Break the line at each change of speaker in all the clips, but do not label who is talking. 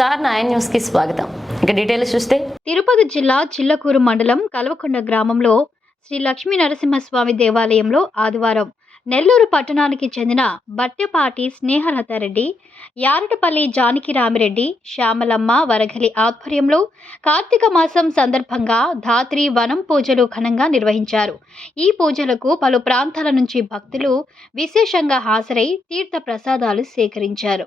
Star nine న్యూస్కి స్వాగతం. ఇక డీటెయిల్స్ చూస్తే
తిరుపతి జిల్లా చిల్లకూరు మండలం కల్వకొండ గ్రామంలో శ్రీ లక్ష్మీ నరసింహస్వామి దేవాలయంలో ఆదివారం నెల్లూరు పట్టణానికి చెందిన బట్టెపాటి స్నేహలతారెడ్డి యారటపల్లి జానకి రామిరెడ్డి శ్యామలమ్మ వరగలి ఆధ్వర్యంలో కార్తీక మాసం సందర్భంగా ధాత్రి వనం పూజలు ఘనంగా నిర్వహించారు. ఈ పూజలకు పలు ప్రాంతాల నుంచి భక్తులు విశేషంగా హాజరై తీర్థ ప్రసాదాలు సేకరించారు.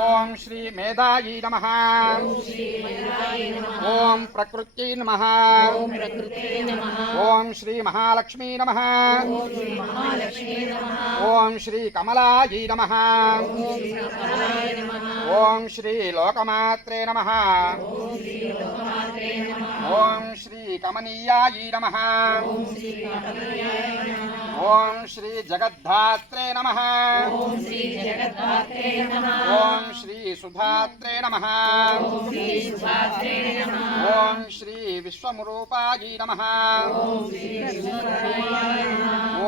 ఓం శ్రీ మేధాయీ నమ. ఓం ప్రకృత్యై నమ. ఓం శ్రీ మహాలక్ష్మీ నమ. ఓం శ్రీ కమలాయీ నమ. ఓం శ్రీ లోకమాత్రే నమ. कमनीयायै नमः ॐ श्री जगद्धात्रे नमः ॐ श्री सुधात्रे नमः ओं श्री विश्वमरूपायै नमः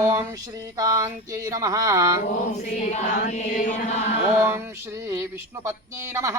ॐ श्रीकान्त्यै नमः ओं श्री विष्णुपत्न्यै नमः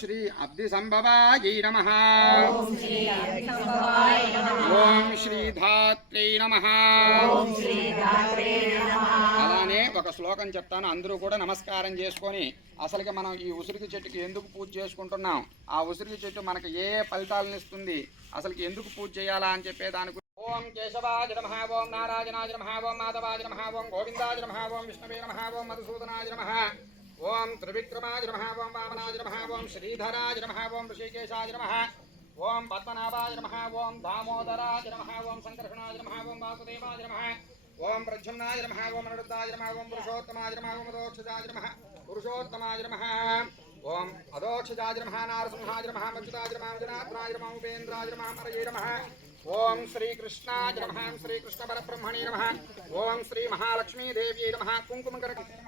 శ్రీ అబ్ది సంభవాయై నమ. ఓం శ్రీ ధాత్రై నమ. అలానే ఒక శ్లోకం చెప్తాను. అందరూ కూడా నమస్కారం చేసుకొని అసలుకి మనం ఈ ఉసిరికి చెట్టుకి ఎందుకు పూజ చేసుకుంటున్నాం? ఆ ఉసిరికి చెట్టు మనకి ఏ ఫలితాలను ఇస్తుంది? అసలుకి ఎందుకు పూజ చేయాలా అని చెప్పే దాని గురించి. ఓం కేశవాజ నమ ఓం నారాయణాజ నమ ఓం మాధవాజ నమ ఓం గోవిందాజ నమ ఓం విష్ణవే నమ ఓం మధుసూదనాజ నమ. ओम त्रिविक्रमाज नमः ओम वामनाज नमः ओम श्रीधराज नमः ओम ऋषिकेशाज नमः ओम पद्मनाभाज नमः ओम दामोदराज नमः ओम संकर्षणाय नमः ओम वासुदेवाज नमः ओम प्रज्ञनाज नमः ओम अनिरुद्धाय नमः ओम पुरुषोत्तमाज नमः ओम अधोक्षजाय नमः पुरुषोत्तमाज नमः ओम अदोक्षजाज नमः नारसिंहाज नमः मच्युताय नमः जनात्राय नमः उपेन्द्राय नमः मरये नमः ओम श्री कृष्णाय नमः श्री कृष्ण परब्रह्मणे नमः ओम श्री महालक्ष्मी देवी नमः कुंकुमकरकं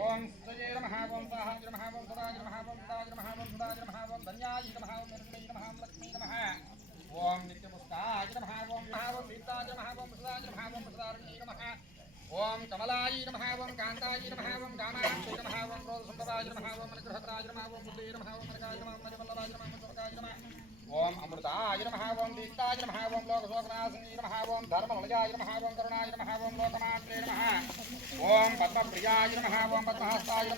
ఓం సజే నమ ఓం సాహాజ నమ ఓం సదాజ నమ ఓం సదాజ నమ ఓం సదాజ నమ ఓం ధన్యాయ నమ ఓం నిర్మలై నమ ఓం లక్ష్మీ నమ ఓం నిత్యముస్తాయ నమ ఓం నమ ఓం సీతాయ నమ ఓం సదాజ నమ ఓం సదారణ్యై నమ ఓం కమలాయ ఓం కాంతాయ ఓం ఓం ఓం ఓం బుద్ధే ఓం ఓం ఓం నమ ఓం అమృతాయ నమ ఓం దీప్తాయ నమ ఓం లోకశోకనాశిని నమ ఓం ధర్మవలయాయ నమ ఓం కరుణాయ నమ ఓం లోకమాత్రే నమ. ఓం పద్మప్రియాయ నమ ఓం పద్మహస్తాయ